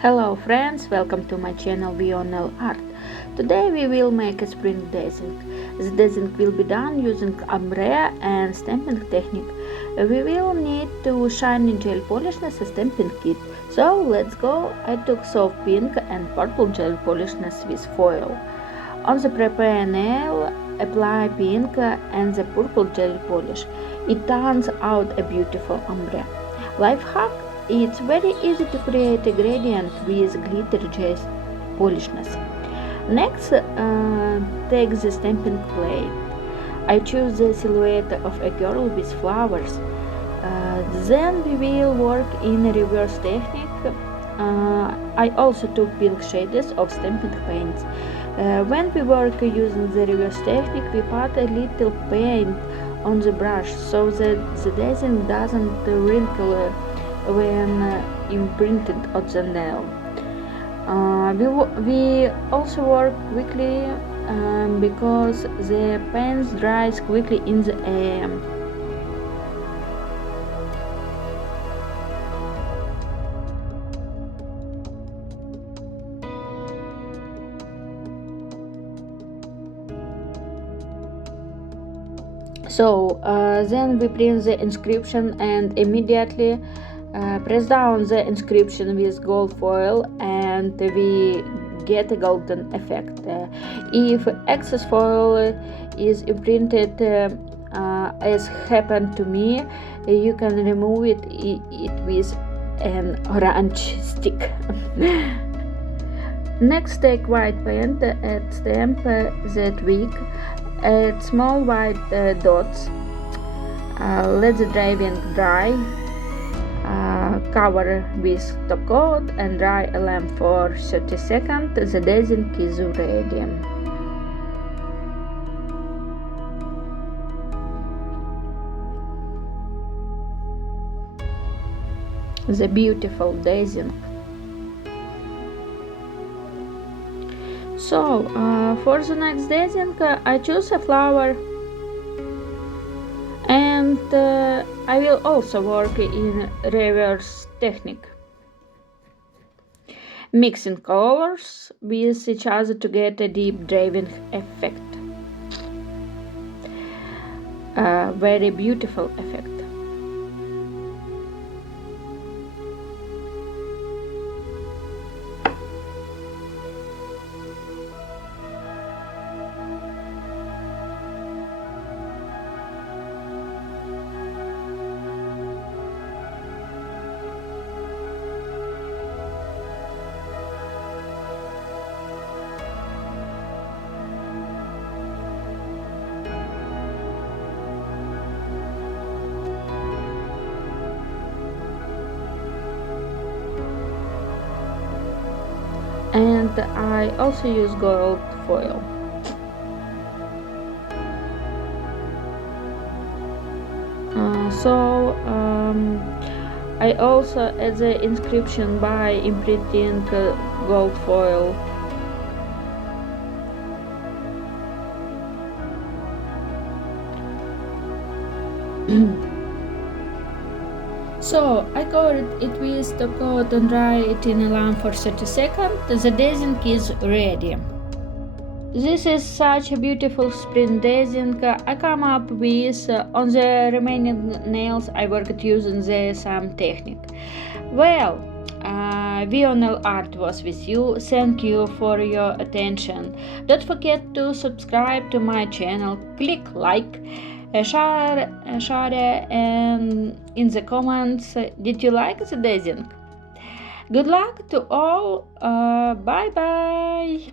Hello friends, welcome to my channel NAILART. Today we will make a spring design. The design will be done using ombre and stamping technique. We will need to shiny gel polishness stamping kit. So let's go. I took soft pink and purple gel polishness with foil. On the prepare nail, apply pink and the purple gel polish. It turns out a beautiful ombre. Life hack: it's very easy to create a gradient with glitter gel polishness. Next, take the stamping plate. I choose the silhouette of a girl with flowers. Then we will work in a reverse technique. I also took pink shades of stamping paints. When we work using the reverse technique, we put a little paint on the brush so that the design doesn't wrinkle when imprinted on the nail. We also work quickly because the paint dries quickly in the air. So then we print the inscription and immediately press down the inscription with gold foil and we get a golden effect. If excess foil is imprinted as happened to me, you can remove it with an orange stick. Next, take white paint and stamp the twig. Add small white dots. Let the drying dry. Cover with top coat and dry a lamp for 30 seconds. The design is ready. The beautiful design. So for the next design, I choose a flower, and I will also work in reverse technique, mixing colors with each other to get a deep drawing effect. Very beautiful effect. And I also use gold foil. I also add the inscription by imprinting gold foil. So I covered it with top coat and dry it in a lamp for 30 seconds. The design is ready. This is such a beautiful spring design I come up with. On the remaining nails I worked using the same technique. Well, NAILART was with you. Thank you for your attention. Don't forget to subscribe to my channel, click like, share, and in the comments, did you like the design? Good luck to all. Bye bye.